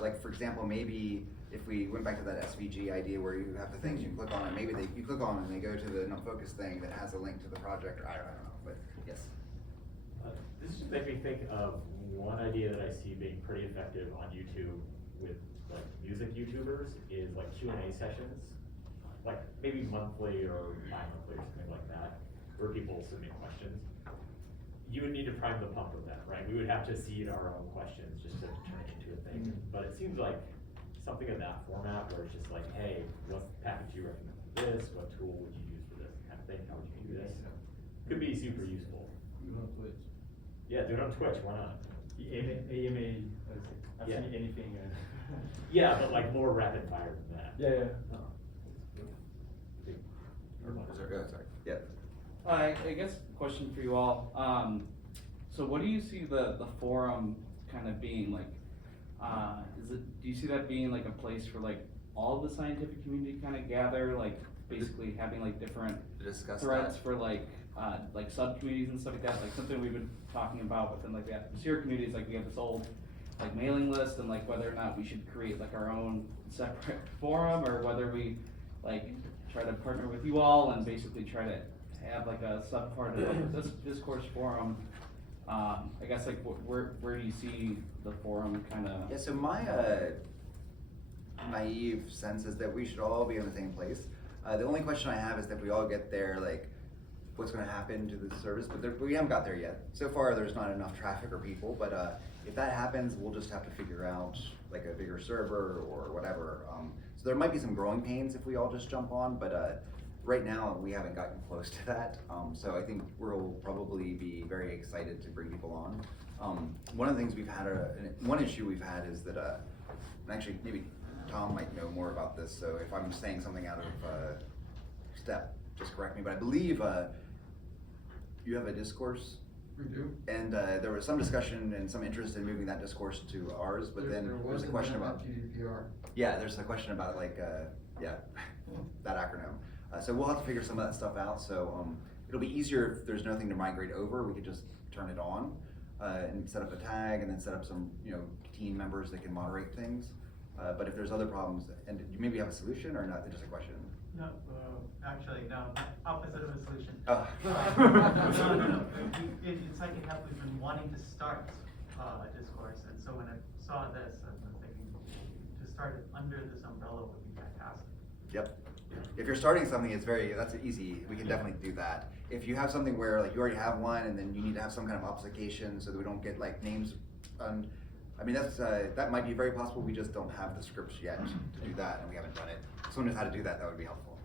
like for example, maybe if we went back to that SVG idea where you have the things, you click on it, maybe you click on it and they go to the non-focused thing that has a link to the project, or I don't know, but yes. This just made me think of one idea that I see being pretty effective on YouTube with like music YouTubers is like Q&A sessions, like maybe monthly or bi-monthly or something like that, where people submit questions. You would need to prime the pump with that, right? We would have to seed our own questions just to turn it into a thing. But it seems like something of that format where it's just like, hey, what package do you recommend for this? What tool would you use for this kind of thing? How would you do this? Could be super useful. Do it on Twitch. Yeah, do it on Twitch, why not? AMA, I've Yeah. seen anything. Yeah, but like more rapid fire than that. Yeah. Sorry. Yeah. I guess question for you all. So what do you see the forum kind of being like? Do you see that being like a place for like all the scientific community kind of gather, like basically having like different threads for like subcommittees and stuff like that, like something we've been talking about within like the atmosphere communities, like we have this old like mailing list, and like whether or not we should create like our own separate forum, or whether we like try to partner with you all and basically try to have like a sub part of like this discourse forum. I guess like where do you see the forum kind of? Yeah, so my naive sense is that we should all be in the same place. The only question I have is that we all get there, like, what's going to happen to the service, but we haven't got there yet. So far, there's not enough traffic or people, but if that happens, we'll just have to figure out like a bigger server or whatever. So there might be some growing pains if we all just jump on, but right now we haven't gotten close to that. So I think we'll probably be very excited to bring people on. One of the things we've had, one issue we've had is that, and actually maybe Tom might know more about this, so if I'm saying something out of step, just correct me, but I believe you have a discourse. We do. And there was some discussion and some interest in moving that discourse to ours, but then there's a question about GDPR. Yeah, there's a question about like that acronym. So we'll have to figure some of that stuff out. So it'll be easier if there's nothing to migrate over. We could just turn it on and set up a tag, and then set up some team members that can moderate things. But if there's other problems, and you maybe have a solution or not, just a question. No, actually, no, opposite of a solution. Oh. No. In Psychic Health, we've been wanting to start a discourse, and so when I saw this, I've been thinking to start it under this umbrella would be fantastic. Yep. if you're starting something, that's easy. We can definitely do that. If you have something where like you already have one, and then you need to have some kind of obfuscation so that we don't get like names. I mean, that might be very possible. We just don't have the scripts yet to do that, and we haven't done it. If someone knows how to do that, that would be helpful.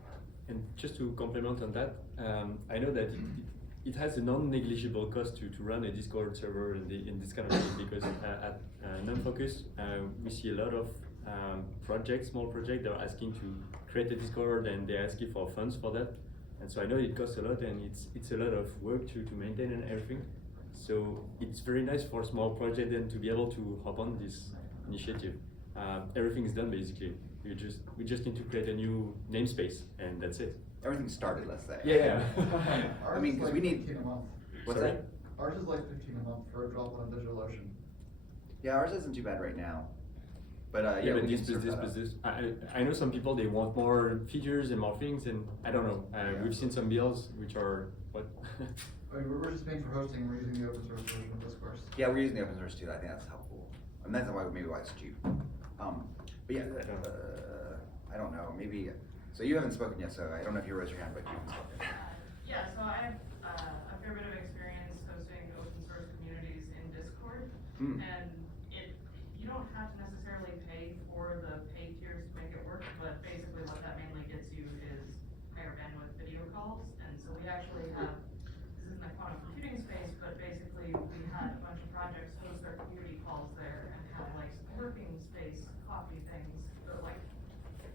And just to complement on that, I know that it has a non-negligible cost to run a Discord server in this kind of thing, because at non-focus, we see a lot of small projects, they're asking to create a Discord, and they're asking for funds for that. And so I know it costs a lot, and it's a lot of work to maintain and everything. So it's very nice for a small project then to be able to hop on this initiative. Everything is done basically. We just need to create a new namespace, and that's it. Everything started, let's say. Yeah. I mean, because we need. 15 a month. What's Sorry? that? Ours is like 15 a month for a drop on DigitalOcean. Yeah, ours isn't too bad right now. But Yeah, we but can this, serve that up. I know some people, they want more features and more things, and I don't know. We've seen some bills which are what. I mean, we're just paying for hosting. We're using the open source version of Discourse. Yeah, we're using the open source too. I think that's helpful, and that's why it's cheap. But yeah, I don't know. Maybe. So you haven't spoken yet, so I don't know if you raised your hand, but you haven't spoken. Yeah, so I have a fair bit of experience hosting open source communities in Discord, and you don't have to necessarily pay for the paid tiers to make it work, but basically what that mainly gets you is higher bandwidth video calls, and so we actually have, this isn't a quantum computing space, but basically we had a bunch of projects host their community calls there and have like some working space coffee things, or like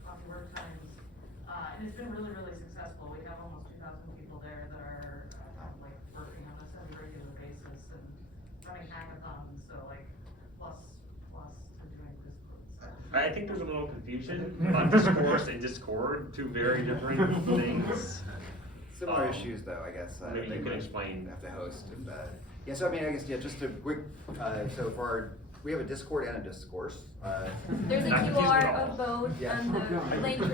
coffee work times. And it's been really, really successful. We have almost 2,000 people there that are like working on this on a regular basis and running hackathons. So like plus to doing Discord stuff. I think there's a little confusion on Discourse and Discord, two very different things. Similar issues, though, I guess. Maybe you can explain. Have to host. Yeah, so I mean, I guess just a quick. So we have a Discord and a Discourse. There's a QR of both, Yeah. and the link and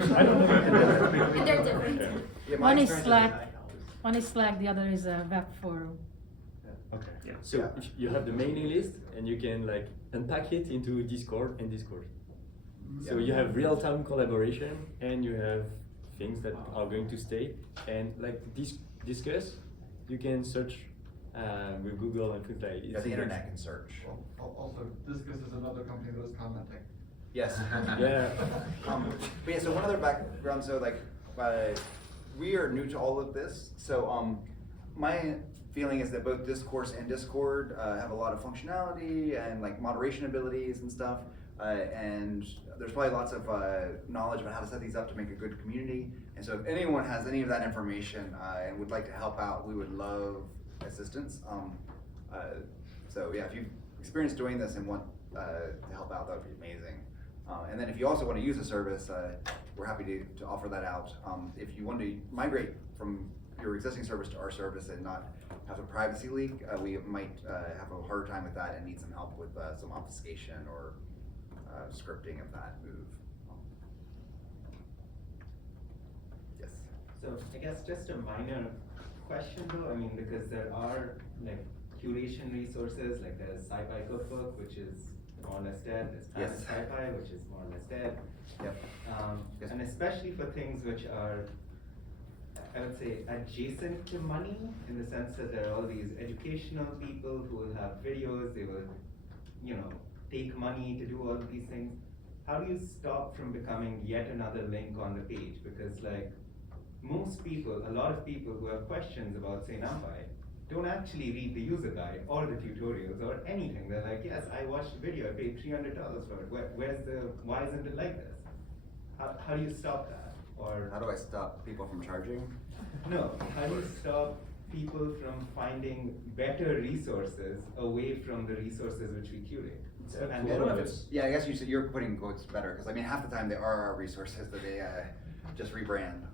they're different. Yeah, One is Slack, the other is a web forum. Okay. Yeah. So if you have the mailing list, and you can like unpack it into Discord and Discord. So you have real-time collaboration, and you have things that are going to stay, and like discuss, you can search with Google and things like. Yeah, the internet can search. Also, Discus is another company that is commenting. Yes. Yeah. But yeah, so one other background, so like, we are new to all of this, so my feeling is that both Discourse and Discord have a lot of functionality and like moderation abilities and stuff, and there's probably lots of knowledge about how to set these up to make a good community. And so if anyone has any of that information and would like to help out, we would love assistance. So yeah, if you've experienced doing this and want to help out, that would be amazing. And then if you also want to use the service, we're happy to offer that out. If you want to migrate from your existing service to our service and not have a privacy leak, we might have a harder time with that and need some help with some obfuscation or scripting of that move. Yes. So I guess just a minor question though, I mean, because there are like curation resources, like there's SciPy cookbook, which is more or less dead, there's Yes. SciPy, which is more or less dead. Yep. And especially for things which are, I would say, adjacent to money, in the sense that there are all these educational people who will have videos, they will, take money to do all of these things. How do you stop from becoming yet another link on the page? Because like, most people, a lot of people who have questions about, say, NumPy, don't actually read the user guide or the tutorials or anything. They're like, yes, I watched the video, I paid $300 for it. Why isn't it like this? How do you stop that? Or how do I stop people from charging? No, how do you stop people from finding better resources away from the resources which we curate? And Yeah, I guess you're putting quotes better, because I mean, half the time they are our resources that they just rebrand.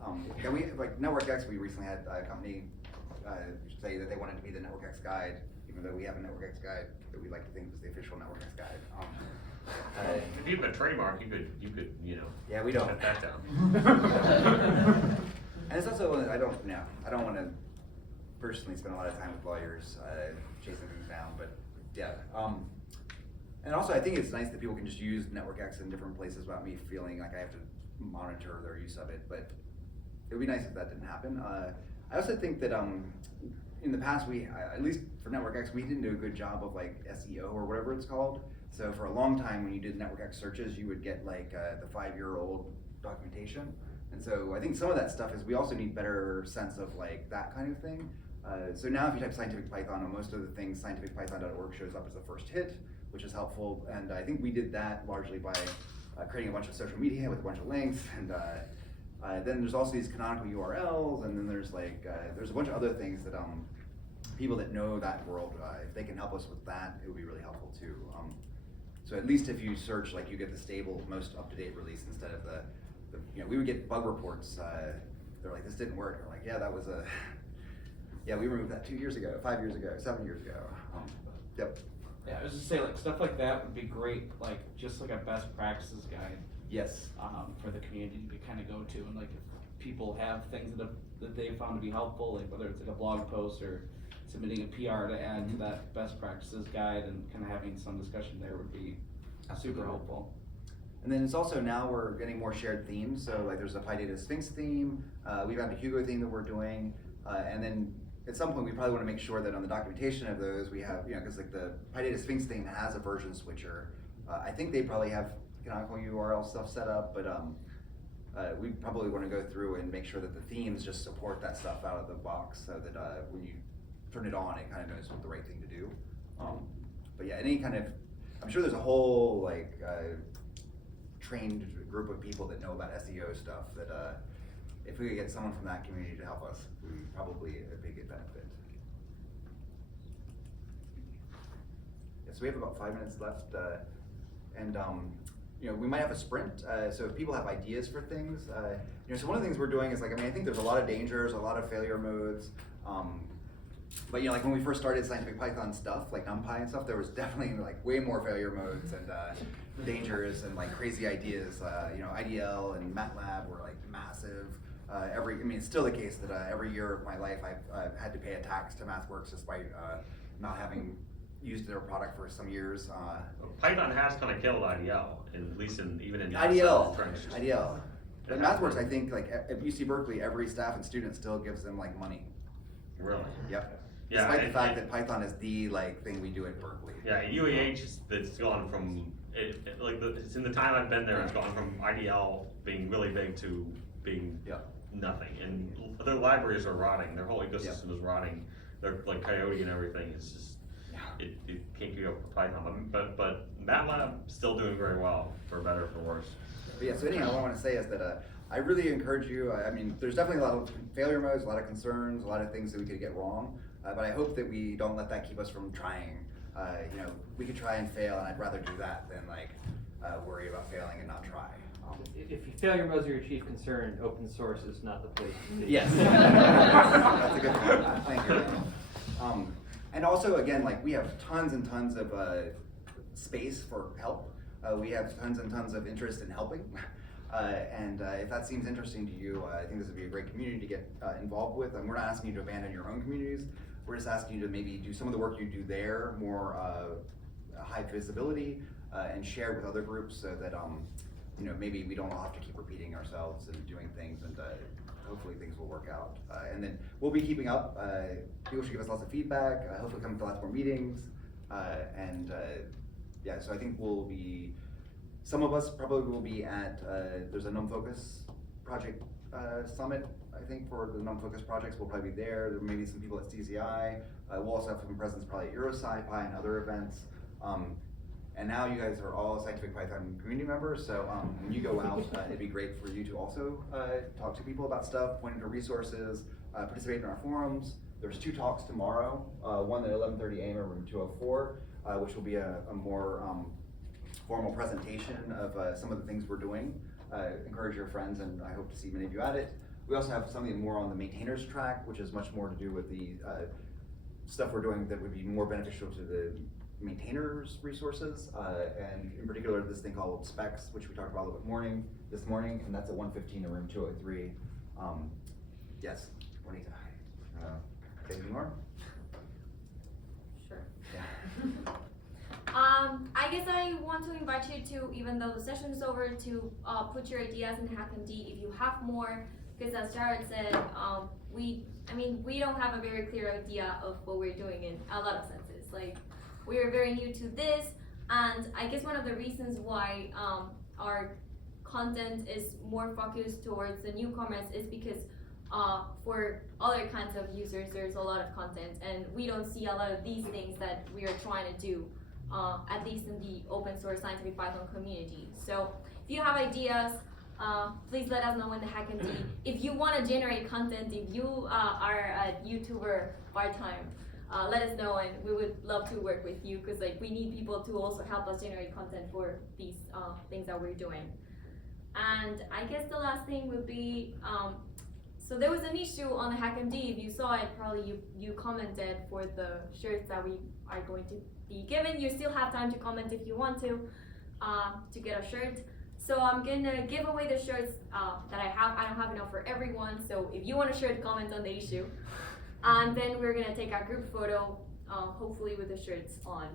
And we, like NetworkX, we recently had a company say that they wanted to be the NetworkX guide, even though we have a NetworkX guide that we like to think was the official NetworkX guide. If you have a trademark, you could, Yeah, we don't. shut that down. And it's also, I don't want to personally spend a lot of time with lawyers chasing things down, but yeah. And also, I think it's nice that people can just use NetworkX in different places without me feeling like I have to monitor their use of it. But it would be nice if that didn't happen. I also think that in the past, at least for Network X, we didn't do a good job of like SEO or whatever it's called. So for a long time, when you did Network X searches, you would get like the 5-year-old documentation. And so I think some of that stuff is we also need better sense of like that kind of thing. So now if you type scientific Python, on most of the things, scientificpython.org shows up as the first hit, which is helpful. And I think we did that largely by creating a bunch of social media with a bunch of links. And then there's also these canonical URLs, and then there's like, there's a bunch of other things that people that know that world, if they can help us with that, it would be really helpful too. So at least if you search, like you get the stable, most up-to-date release instead of the we would get bug reports. They're like, this didn't work. We're like, yeah, that was yeah, we removed that 2 years ago, 5 years ago, 7 years ago. Yep. Yeah, I was just saying, like, stuff like that would be great, like, just like a best practices guide. Yes. For the community to kind of go to, and like, if people have things that they've found to be helpful, like whether it's like a blog post or submitting a PR to add to that best practices guide, and kind of having some discussion there would be super helpful. And then it's also now we're getting more shared themes. So like there's a PyData Sphinx theme, we've got a Hugo theme that we're doing, and then at some point we probably want to make sure that on the documentation of those we have, because like the PyData Sphinx theme has a version switcher. I think they probably have canonical URL stuff set up, but we probably want to go through and make sure that the themes just support that stuff out of the box, so that when you turn it on, it kind of knows what the right thing to do. But yeah, any kind of, I'm sure there's a whole like trained group of people that know about SEO stuff that if we could get someone from that community to help us, would be probably a big benefit. Yeah, so we have about 5 minutes left, and we might have a sprint. So if people have ideas for things, so one of the things we're doing is like, I think there's a lot of dangers, a lot of failure modes. But like when we first started scientific Python stuff, like NumPy and stuff, there was definitely like way more failure modes and dangers and like crazy ideas. IDL and MATLAB were like massive. It's still the case that every year of my life I've had to pay a tax to MathWorks despite not having used their product for some years. Python has kind of killed IDL, at least even in IDL. trenches. IDL. But MathWorks, I think, like at UC Berkeley, every staff and student still gives them like money. Really? Yep. Yeah, despite the fact that Python is the like thing we do at Berkeley. Yeah, UAH that's gone from in the time I've been there, it's gone from IDL being really big to being nothing, and their libraries are rotting. Their whole ecosystem is rotting. They're like Coyote and everything. It's just it can't keep up with Python. But MATLAB still doing very well, for better or for worse. But yeah. So anyhow, what I want to say is that I really encourage you. There's definitely a lot of failure modes, a lot of concerns, a lot of things that we could get wrong. But I hope that we don't let that keep us from trying. We could try and fail, and I'd rather do that than like worry about failing and not try. If failure modes are your chief concern, open source is not the place to be. Yes. That's a good point. Thank you. And also, again, like we have tons and tons of space for help. We have tons and tons of interest in helping. And if that seems interesting to you, I think this would be a great community to get involved with. And we're not asking you to abandon your own communities. We're just asking you to maybe do some of the work you do there more high visibility and share with other groups, so that maybe we don't all have to keep repeating ourselves and doing things, and hopefully things will work out. And then we'll be keeping up. People should give us lots of feedback. Hopefully come to lots more meetings. So I think we'll be. Some of us probably will be at, there's a NumFocus project summit, I think, for the NumFocus projects. We'll probably be there. There may be some people at CZI. We'll also have some presence probably at SciPy and other events. And now you guys are all Scientific Python community members, so when you go out, it'd be great for you to also talk to people about stuff, point them to resources, participate in our forums. There's 2 talks tomorrow, one at 11:30 a.m. in room 204, which will be a more formal presentation of some of the things we're doing. Encourage your friends, and I hope to see many of you at it. We also have something more on the maintainers track, which is much more to do with the stuff we're doing that would be more beneficial to the maintainers' resources, and in particular this thing called specs, which we talked about a little bit this morning, and that's at 1:15 in room 203. Yes, Juanita. Anything more? Sure. Yeah. I guess I want to invite you to, even though the session is over, to put your ideas in HackMD. If you have more because as Jared said, we don't have a very clear idea of what we're doing in a lot of senses. Like, we are very new to this, and I guess one of the reasons why our content is more focused towards the newcomers is because for other kinds of users, there's a lot of content, and we don't see a lot of these things that we are trying to do, at least in the open source scientific Python community. So if you have ideas, please let us know in the HackMD. If you want to generate content, if you are a YouTuber part-time, let us know, and we would love to work with you, because like we need people to also help us generate content for these things that we're doing. And I guess the last thing would be, so there was an issue on the HackMD. If you saw it, probably you commented for the shirts that we are going to be giving. You still have time to comment if you want to get a shirt. So I'm gonna give away the shirts that I have. I don't have enough for everyone, so if you want a shirt, comment on the issue. And then we're gonna take a group photo, hopefully with the shirts on.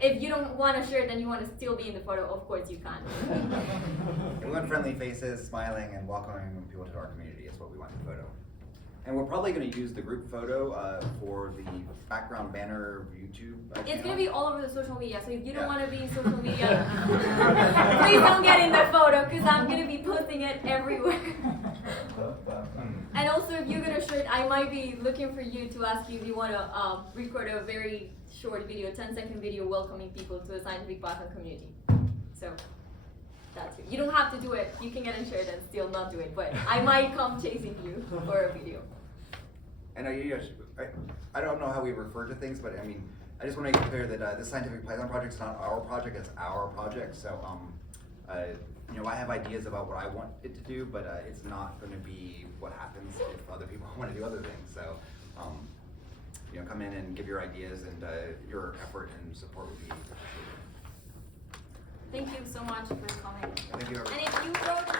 If you don't want a shirt and you want to still be in the photo, of course you can. We want friendly faces, smiling, and welcoming people to our community is what we want in the photo. And we're probably going to use the group photo for the background banner of YouTube. It's going to be all over the social media, so if you don't want to be in social media, please don't get in the photo, because I'm going to be posting it everywhere. And also, if you get a shirt, I might be looking for you to ask you if you want to record a very short video, 10-second video welcoming people to the scientific Python community. So that's it. You don't have to do it. You can get a shirt and still not do it, but I might come chasing you for a video. And I don't know how we refer to things, but I mean, I just want to make it clear that this scientific Python project is not our project; it's our project. So, you know, I have ideas about what I want it to do, but it's not going to be what happens if other people want to do other things. So, you know, come in and give your ideas, and your effort and support would be appreciated. Thank you so much for coming. Thank you, everyone. And if you wrote an